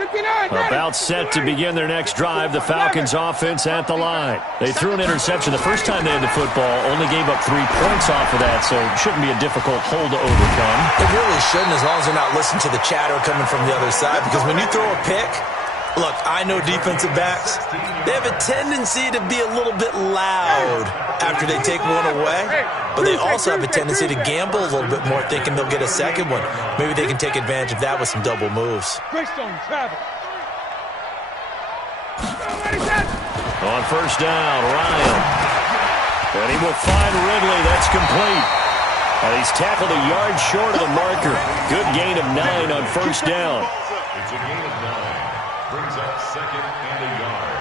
About set to begin their next drive, the Falcons offense at the line. They threw an interception the first time they had the football, only gave up 3 points off of that, so it shouldn't be a difficult hole to overcome. It really shouldn't, as long as they're not listening to the chatter coming from the other side, because when you throw a pick, look, I know defensive backs, they have a tendency to be a little bit loud after they take one away, but they also have a tendency to gamble a little bit more, thinking they'll get a second one. Maybe they can take advantage of that with some double moves. On first down, Ryan. And he will find Ridley. That's complete. And he's tackled a yard short of the marker. Good gain of 9 on first down. It's a gain of 9. Brings up second and a yard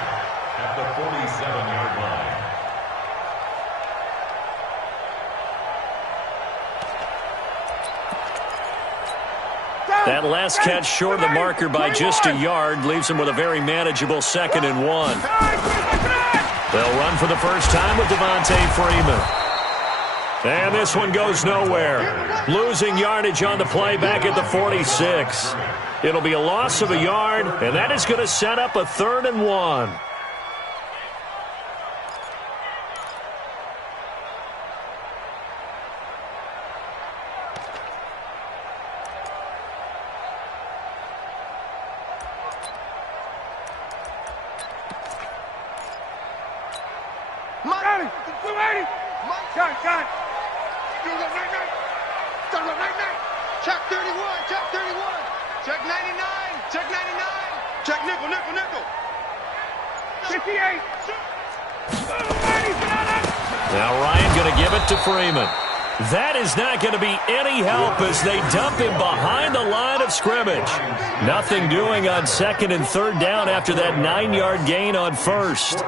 at the 47-yard line. That last catch short of the marker by just a yard leaves him with a very manageable 2nd and 1. They'll run for the first time with Devontae Freeman. And this one goes nowhere. Losing yardage on the play back at the 46. It'll be a loss of a yard, and that is going to set up a 3rd and 1. Check 31, check 31, check 99, check 99, check nickel, nickel, nickel. 58. Now Ryan going to give it to Freeman. That is not going to be any help as they dump him behind the line of scrimmage. Nothing doing on 2nd and 3rd down after that 9-yard gain on first.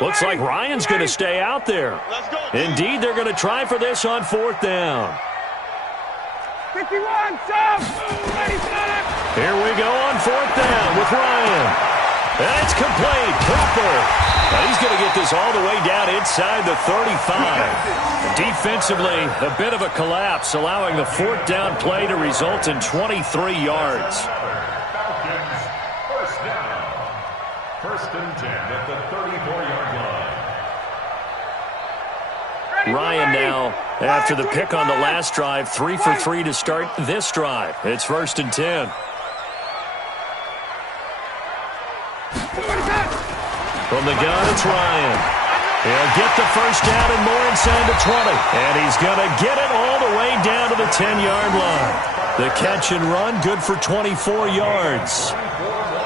Looks like Ryan's going to stay out there. Indeed, they're going to try for this on 4th down. 51, stop! Here we go on 4th down with Ryan. And it's complete. Cooper. Now he's going to get this all the way down inside the 35. Defensively, a bit of a collapse, allowing the 4th down play to result in 23 yards. Falcons, first down. 1st and 10 at the 34-yard line. Ryan now, after the pick on the last drive, 3 for 3 to start this drive. It's 1st and 10. From the gun, it's Ryan. He'll get the first down and more inside the 20. And he's going to get it all the way down to the 10-yard line. The catch and run, good for 24 yards.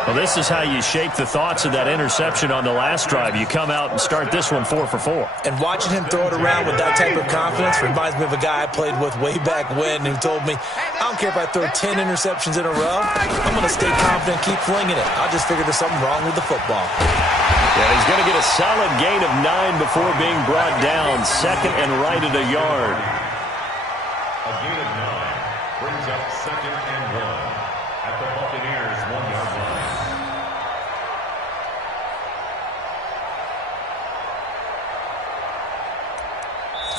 Well, this is how you shape the thoughts of that interception on the last drive. You come out and start this one 4 for 4. And watching him throw it around with that type of confidence reminds me of a guy I played with way back when who told me, I don't care if I throw 10 interceptions in a row. I'm going to stay confident, keep flinging it. I just figured there's something wrong with the football. Yeah, he's going to get a solid gain of 9 before being brought down. 2nd and right at a yard. A gain of 9 brings up 2nd and 1 at the Buccaneers' 1-yard line.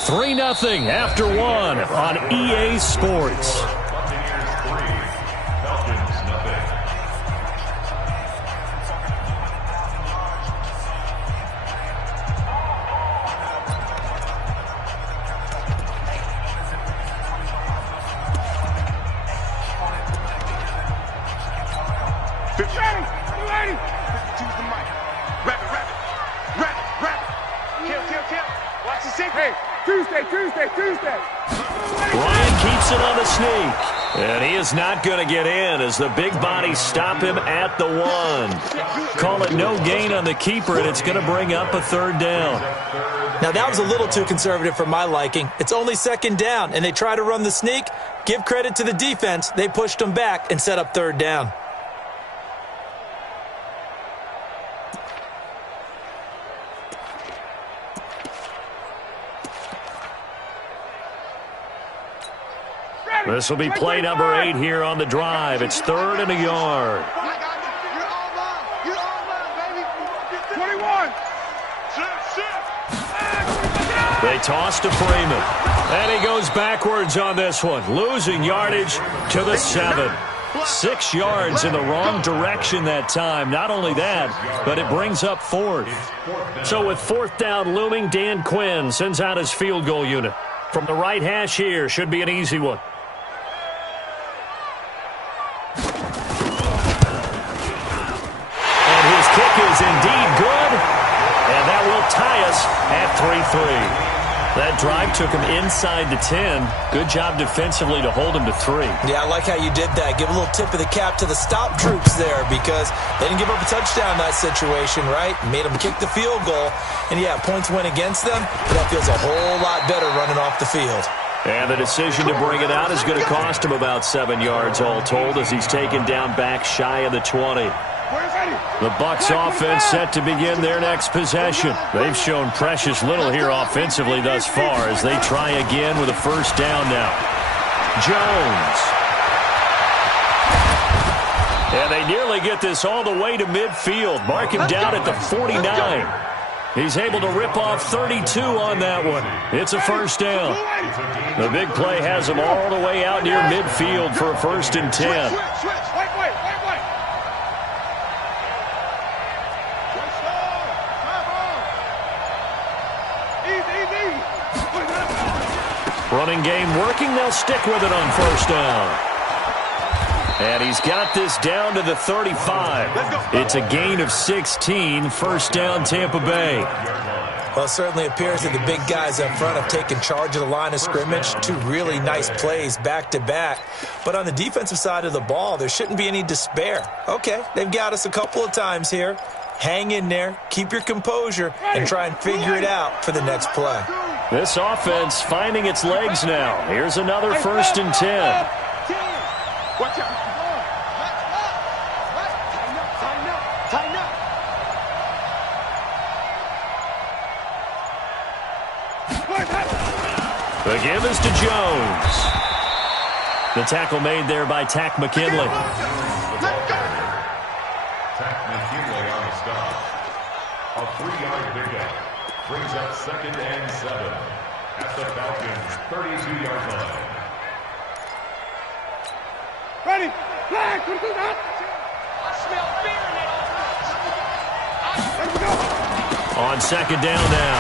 3-0 after 1 on EA Sports. Buccaneers 3, Falcons 0. Tuesday. Ryan keeps it on the sneak. And he is not going to get in as the big bodies stop him at the 1. Call it no gain on the keeper, and it's going to bring up a 3rd down. Now, that was a little too conservative for my liking. It's only 2nd down, and they try to run the sneak. Give credit to the defense. They pushed them back and set up 3rd down. This will be play number 8 here on the drive. It's 3rd and a yard. You're all They toss to Freeman. And he goes backwards on this one, losing yardage to the 7. 6 yards in the wrong direction that time. Not only that, but it brings up 4th. So with 4th down looming, Dan Quinn sends out his field goal unit. From the right hash here, should be an easy one. And his kick is indeed good. And that will tie us at 3-3. That drive took him inside the 10. Good job defensively to hold him to 3. Yeah, I like how you did that. Give a little tip of the cap to the stop troops there because they didn't give up a touchdown in that situation, right? Made them kick the field goal. And, yeah, points went against them, but that feels a whole lot better running off the field. And the decision to bring it out is going to cost him about 7 yards all told as he's taken down back shy of the 20. The Bucs offense set to begin their next possession. They've shown precious little here offensively thus far as they try again with a first down now. Jones. And they nearly get this all the way to midfield. Mark him down at the 49. He's able to rip off 32 on that one. It's a first down. The big play has him all the way out near midfield for a 1st and 10. Running game working. They'll stick with it on first down. And he's got this down to the 35. It's a gain of 16. First down, Tampa Bay. Well, it certainly appears that the big guys up front have taken charge of the line of scrimmage. 2 really nice plays back-to-back. But on the defensive side of the ball, there shouldn't be any despair. Okay, they've got us a couple of times here. Hang in there, keep your composure, and try and figure it out for the next play. This offense finding its legs now. Here's another 1st and 10. Watch out. Tighten up. The give is to Jones. The tackle made there by Tack McKinley. Tack McKinley on the stop. A 3-yard pickup brings up 2nd and 7 at the Falcons' 32-yard line. Ready? Flag! What do that? I smell fear in that offense. On 2nd down now.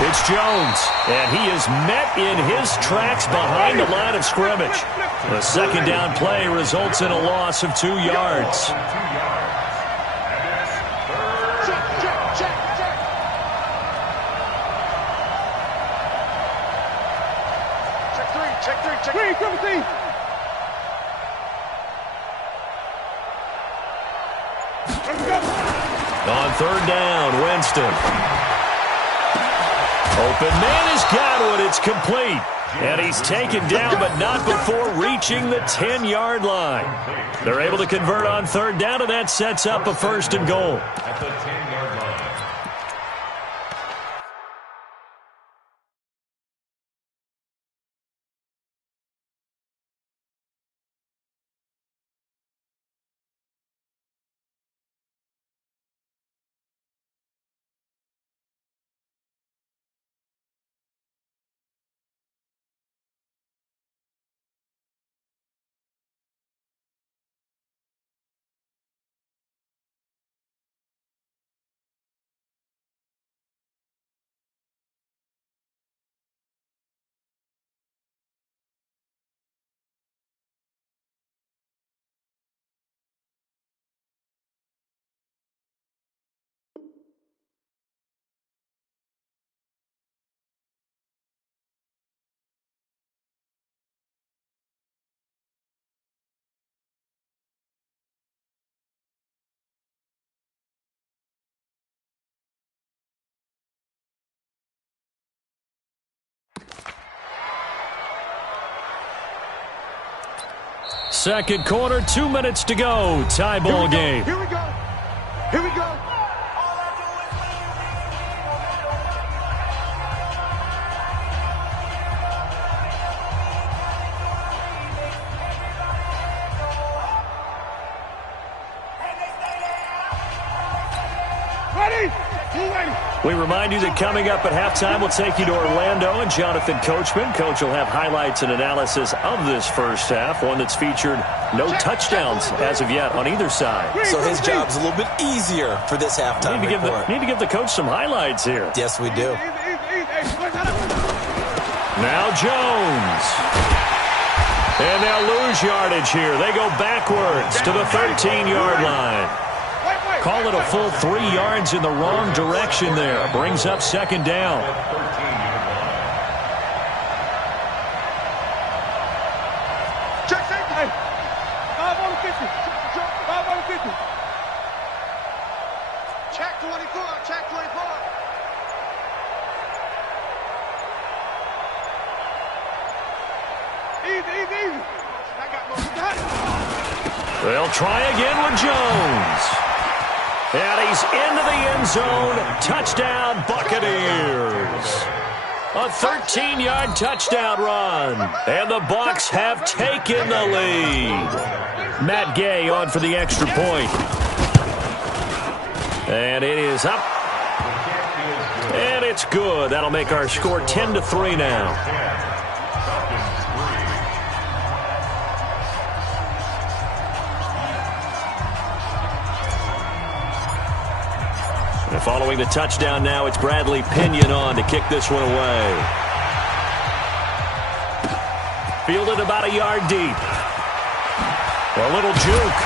It's Jones, and he is met in his tracks behind the line of scrimmage. The 2nd down play results in a loss of 2 yards. Check three, 17. On 3rd down, Winston. Open man has got it. It's complete. And he's taken down, but not before reaching the 10-yard line. They're able to convert on 3rd down, and that sets up a 1st and goal. At the 10-yard line. Second quarter, 2 minutes to go. Tie ball game. Here we go. Ready? We remind you that coming up at halftime, we'll take you to Orlando and Jonathan Coachman. Coach will have highlights and analysis of this first half, one that's featured no touchdowns as of yet on either side. So his job's a little bit easier for this halftime report. Need to give the coach some highlights here. Yes, we do. Now Jones. And they'll lose yardage here. They go backwards to the 13-yard line. Call it a full 3 yards in the wrong direction there. Brings up second down. Check safety. Hey, 5 on 50. 5 on 50. Check 24. Check 24. Easy. I got more. They'll try again with Jones. And he's into the end zone. Touchdown, Buccaneers. A 13-yard touchdown run. And the Bucs have taken the lead. Matt Gay on for the extra point. And it is up. And it's good. That'll make our score 10-3 now. And following the touchdown now, it's Bradley Pinion on to kick this one away. Fielded about a yard deep. A little juke.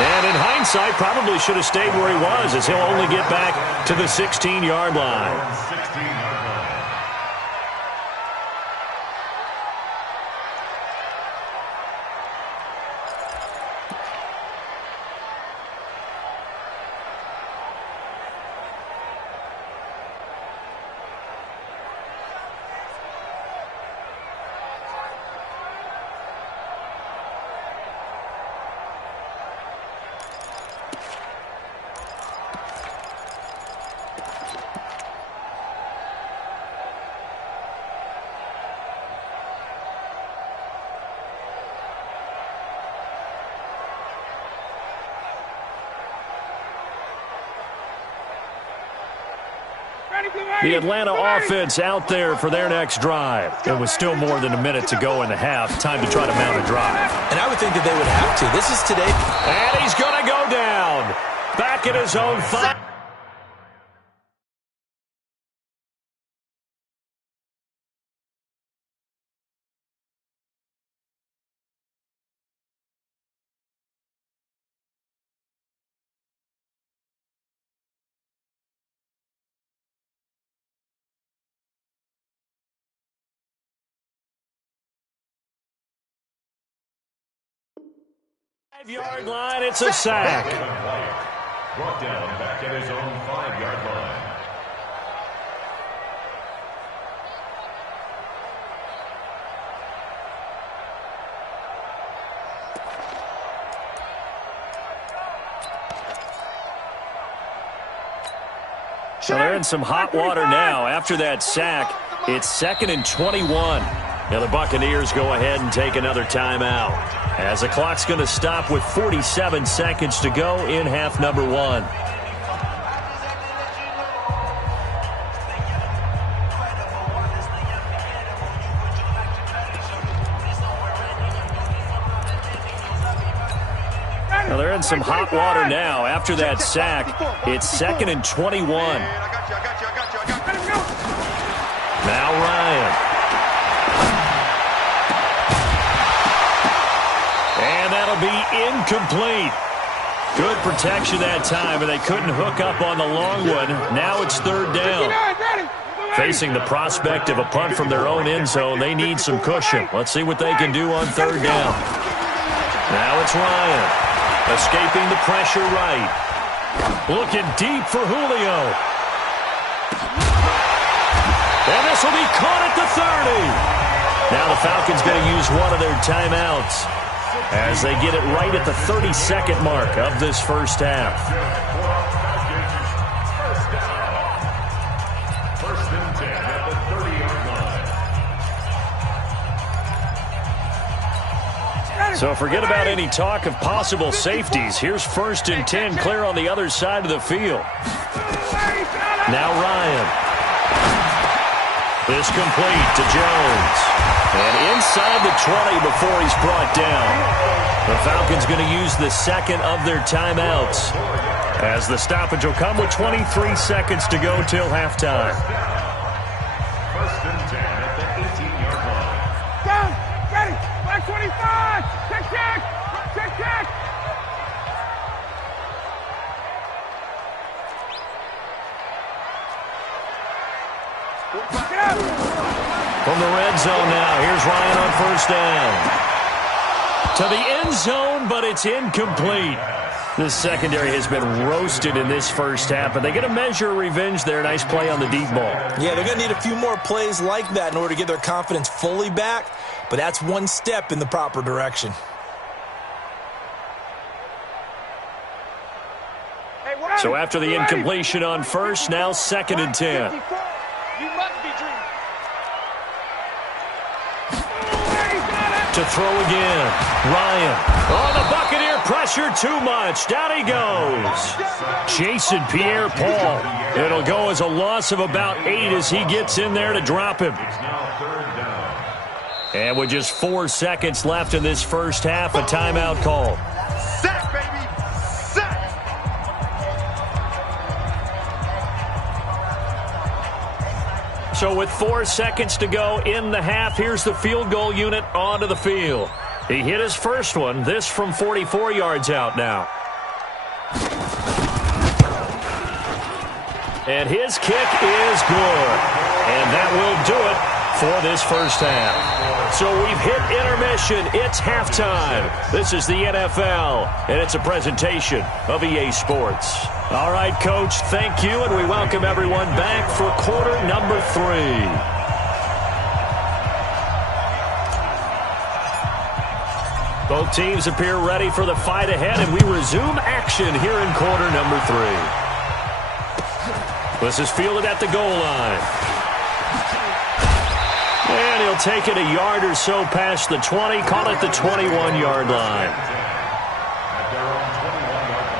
And in hindsight, probably should have stayed where he was, as he'll only get back to the 16-yard line. The Atlanta offense out there for their next drive. It was still more than a minute to go in the half. Time to try to mount a drive. And I would think that they would have to. This is today. And he's going to go down. Back at his own 5. Yard line, it's a sack. Brought down back at his own 5-yard line. So they're in some hot water now. After that sack, it's 2nd and 21. Now the Buccaneers go ahead and take another timeout, as the clock's going to stop with 47 seconds to go in half number 1. Now they're in some hot water now. After that sack, it's 2nd and 21. Now Ryan. And that'll be incomplete. Good protection that time, and they couldn't hook up on the long one. Now it's 3rd down. Facing the prospect of a punt from their own end zone, they need some cushion. Let's see what they can do on 3rd down. Now it's Ryan. Escaping the pressure right. Looking deep for Julio. And this will be caught at the 30. Now the Falcons going to use one of their timeouts, as they get it right at the 32nd mark of this first half. First and 10 at the 30-yard line. So forget about any talk of possible safeties. Here's 1st and 10 clear on the other side of the field. Now Ryan. This complete to Jones. And inside the 20 before he's brought down. The Falcons going to use the second of their timeouts, as the stoppage will come with 23 seconds to go till halftime. First and 10 at the 18-yard line. Down, ready, back 25, check. From the red zone now, here's Ryan on first down. To the end zone, but it's incomplete. This secondary has been roasted in this first half, but they get a measure of revenge there. Nice play on the deep ball. Yeah, they're going to need a few more plays like that in order to get their confidence fully back, but that's one step in the proper direction. So after the incompletion on first, now second and 10. You must be dreaming. To throw again. Ryan. Oh, the Buccaneer pressure too much. Down he goes. Jason Pierre-Paul. It'll go as a loss of about 8 as he gets in there to drop him. And with just 4 seconds left in this first half, a timeout call. Sack, baby, sack. So with 4 seconds to go in the half, here's the field goal unit onto the field. He hit his first one, this from 44 yards out now. And his kick is good. And that will do it for this first half. So we've hit intermission. It's halftime. This is the NFL, and it's a presentation of EA Sports. All right, Coach, thank you, and we welcome everyone back for quarter number 3. Both teams appear ready for the fight ahead, and we resume action here in quarter number 3. This is fielded at the goal line. And he'll take it a yard or so past the 20, call it the 21-yard line. At their own 21-yard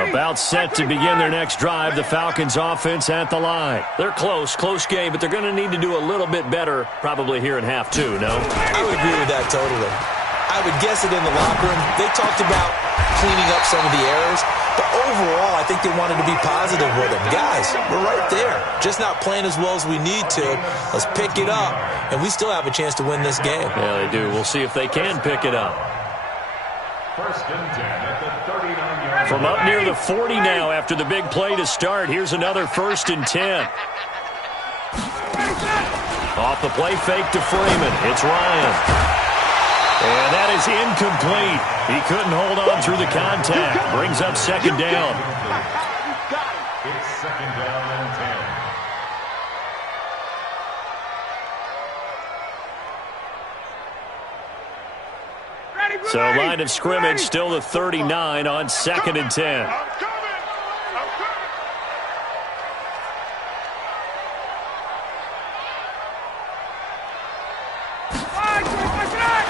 line. About set to begin their next drive, the Falcons offense at the line. They're close game, but they're going to need to do a little bit better probably here in half 2, no? I would agree with that totally. I would guess it in the locker room. They talked about cleaning up some of the errors, but overall, I think they wanted to be positive with them. Guys, we're right there. Just not playing as well as we need to. Let's pick it up, and we still have a chance to win this game. Yeah, they do. We'll see if they can pick it up. First and 10 at the 39-yard line. From up near the 40 now after the big play to start, here's another first and 10. Off the play fake to Freeman. It's Ryan. And that is incomplete. He couldn't hold on through the contact. Brings up second down. It's second down and 10. So line of scrimmage still the 39 on second and 10.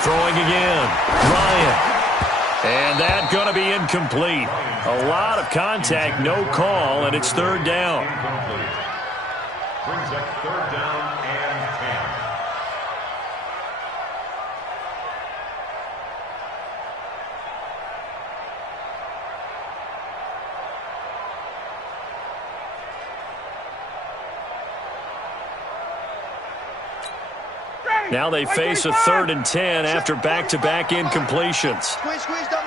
Throwing again. Ryan. And that going to be incomplete. A lot of contact, no call, and it's third down. Incomplete. Brings up third down and 10. Now they face a third and 10 after back-to-back incompletions. Squeeze, double.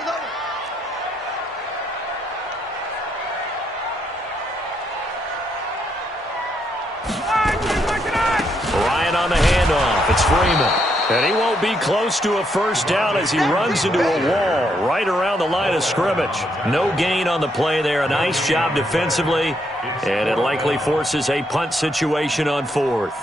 Ryan on the handoff. It's Freeman. And he won't be close to a first down as he runs into a wall right around the line of scrimmage. No gain on the play there. A nice job defensively. And it likely forces a punt situation on fourth.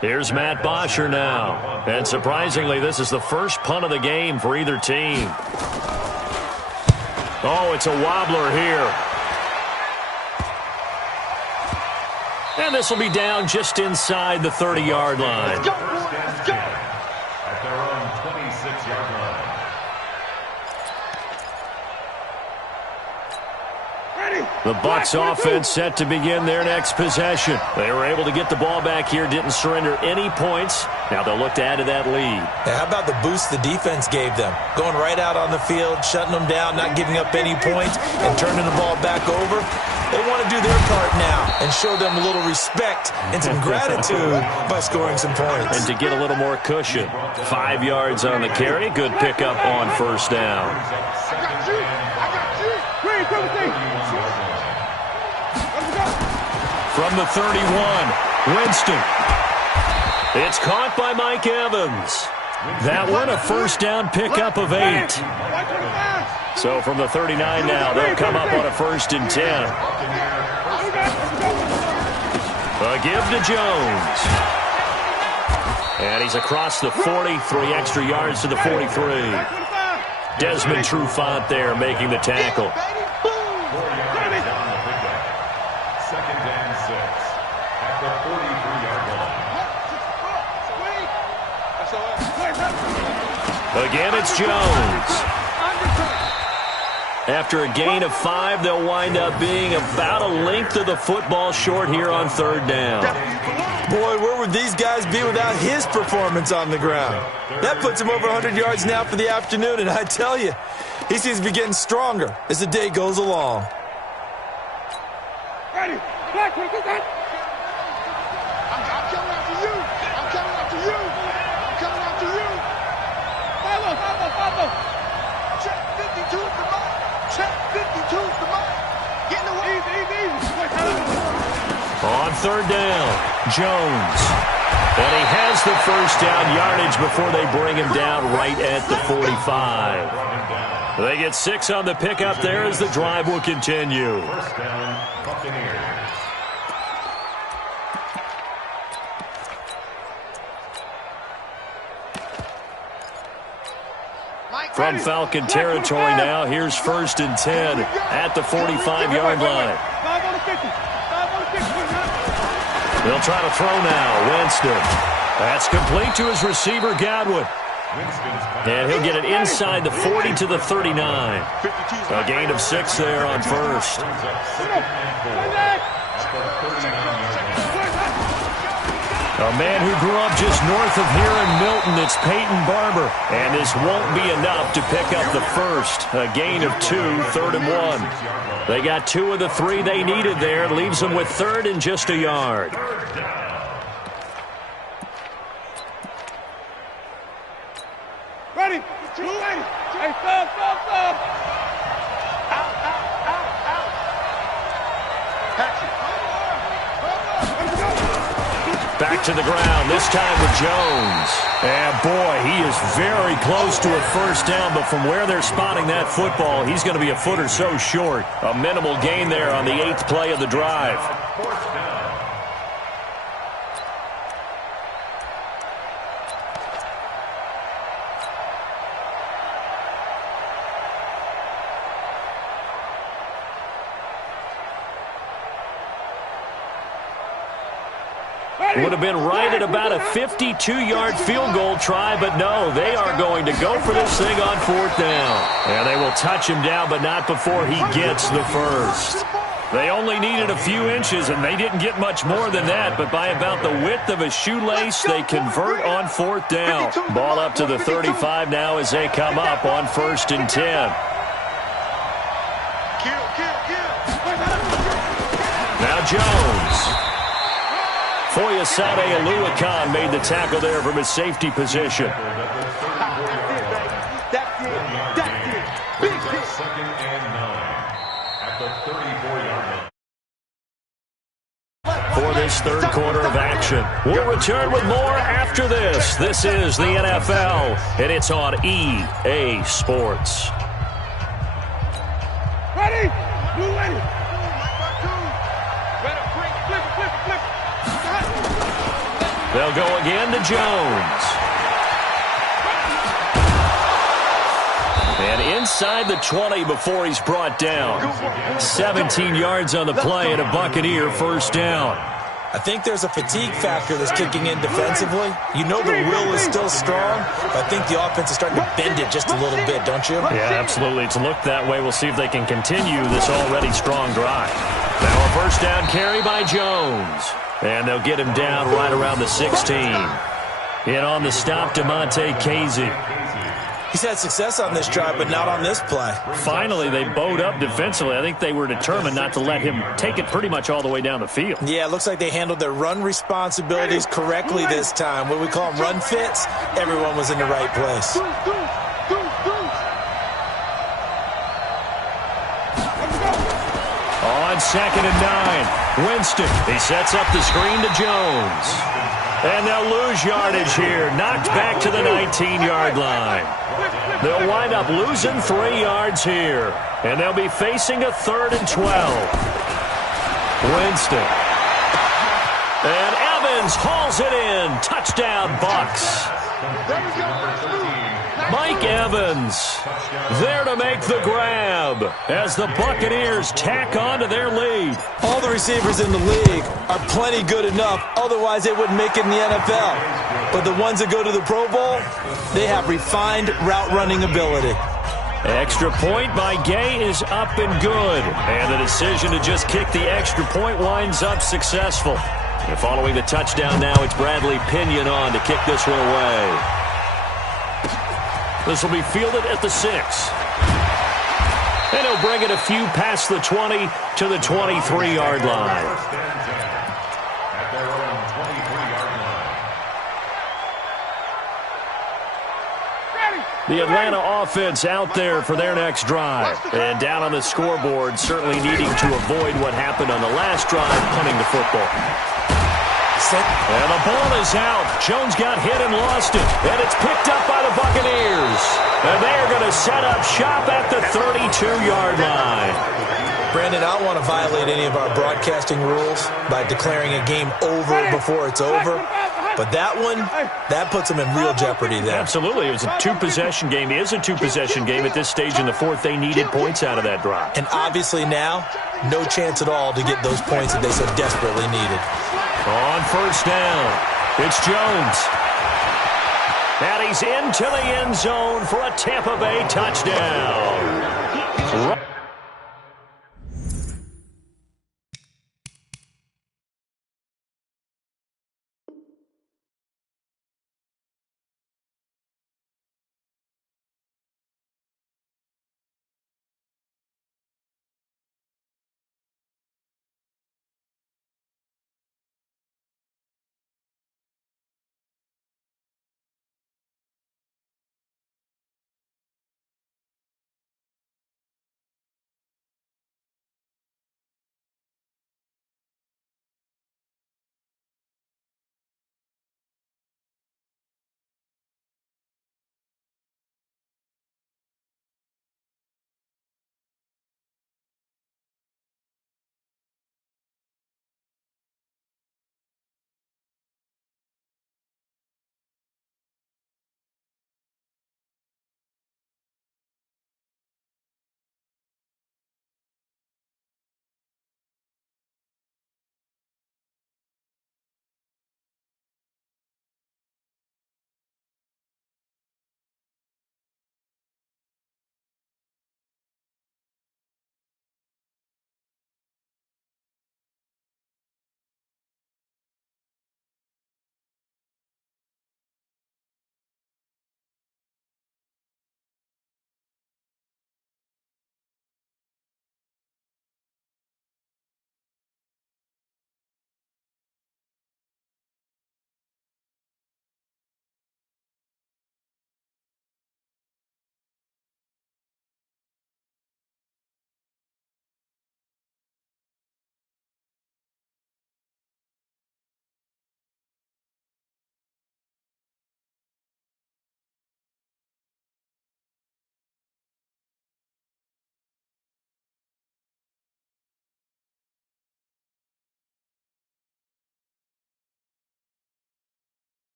Here's Matt Bosher now. And surprisingly, this is the first punt of the game for either team. Oh, it's a wobbler here. And this will be down just inside the 30-yard line. Let's go. At their own 26-yard line. The Bucs offense set to begin their next possession. They were able to get the ball back here, didn't surrender any points. Now they'll look to add to that lead. Yeah, how about the boost the defense gave them? Going right out on the field, shutting them down, not giving up any points, and turning the ball back over. They want to do their part now and show them a little respect and some gratitude by scoring some points. And to get a little more cushion. 5 yards on the carry. Good pickup on first down. From the 31, Winston. It's caught by Mike Evans. That one a first down pickup of 8. So from the 39 now, they'll come up on a 1st and 10. A give to Jones. And he's across the 40, 3 extra yards to the 43. Desmond Trufant there making the tackle. 4 yards on the pickup. 2nd and 6 at the 43-yard line. Again, it's Jones. After a gain of 5, they'll wind up being about a length of the football short here on 3rd down. Boy, where would these guys be without his performance on the ground? That puts him over 100 yards now for the afternoon, and I tell you, he seems to be getting stronger as the day goes along. Ready. Black, get that. I'm coming after you. I'm coming after you. I'm coming after you. Follow. Check 52 is the mark. Check 52 is the mark. Get in the way. Easy. On 3rd down, Jones. And he has the first down yardage before they bring him down right at the 45. They get 6 on the pickup there as the drive will continue. 1st down, Buccaneers. From Falcon territory now, here's 1st and 10 at the 45-yard line. They'll try to throw now. Winston. That's complete to his receiver, Godwin. And he'll get it inside the 40 to the 39. A gain of 6 there on 1st. A man who grew up just north of here in Milton, it's Peyton Barber. And this won't be enough to pick up the 1st. A gain of 2, 3rd and 1. They got 2 of the 3 they needed there. Leaves them with 3rd and just a yard. Ready. Hey, stop. Back to the ground, this time with Jones. And boy, he is very close to a first down, but from where they're spotting that football, he's going to be a foot or so short. A minimal gain there on the 8th play of the drive. Would have been right at about a 52-yard field goal try, but no, they are going to go for this thing on 4th down. And they will touch him down, but not before he gets the 1st. They only needed a few inches, and they didn't get much more than that, but by about the width of a shoelace, they convert on 4th down. Ball up to the 35 now as they come up on 1st and 10. Now Jones. Foyesade Aluakan made the tackle there from his safety position. For this 3rd quarter of action. We'll return with more after this. This is the NFL, and it's on EA Sports. Ready? Blue ready. They'll go again to Jones. And inside the 20 before he's brought down. 17 yards on the play and a Buccaneer first down. I think there's a fatigue factor that's kicking in defensively. You know the will is still strong, but I think the offense is starting to bend it just a little bit, don't you? Yeah, absolutely. It's looked that way. We'll see if they can continue this already strong drive. Now a first down carry by Jones. And they'll get him down right around the 16. In on the stop, Damontae Kazee. He's had success on this drive, but not on this play. Finally, they bowed up defensively. I think they were determined not to let him take it pretty much all the way down the field. Yeah, it looks like they handled their run responsibilities correctly this time. What we call them run fits, everyone was in the right place. On 2nd and 9, Winston. He sets up the screen to Jones. And they'll lose yardage here. Knocked back to the 19-yard line. They'll wind up losing 3 yards here. And they'll be facing a 3rd and 12. Winston. And Evans hauls it in. Touchdown, Bucs. Mike Evans there to make the grab as the Buccaneers tack on to their lead. All the receivers in the league are plenty good enough, otherwise they wouldn't make it in the NFL. But the ones that go to the Pro Bowl, they have refined route running ability. Extra point by Gay is up and good. And the decision to just kick the extra point winds up successful. And following the touchdown now, it's Bradley Pinion on to kick this one away. This will be fielded at the 6. And he'll bring it a few past the 20 to the 23-yard line. At their own 23-yard line. The Atlanta offense out there for their next drive. And down on the scoreboard, certainly needing to avoid what happened on the last drive, punting the football. And the ball is out. Jones got hit and lost it. And it's picked up by the Buccaneers. And they're going to set up shop at the 32-yard line. Brandon, I don't want to violate any of our broadcasting rules by declaring a game over before it's over. But that one, that puts them in real jeopardy there. Absolutely. It was a two-possession game. It is a two-possession game at this stage in the fourth. They needed points out of that drive. And obviously now, no chance at all to get those points that they so desperately needed. On first down, it's Jones. And he's into the end zone for a Tampa Bay touchdown.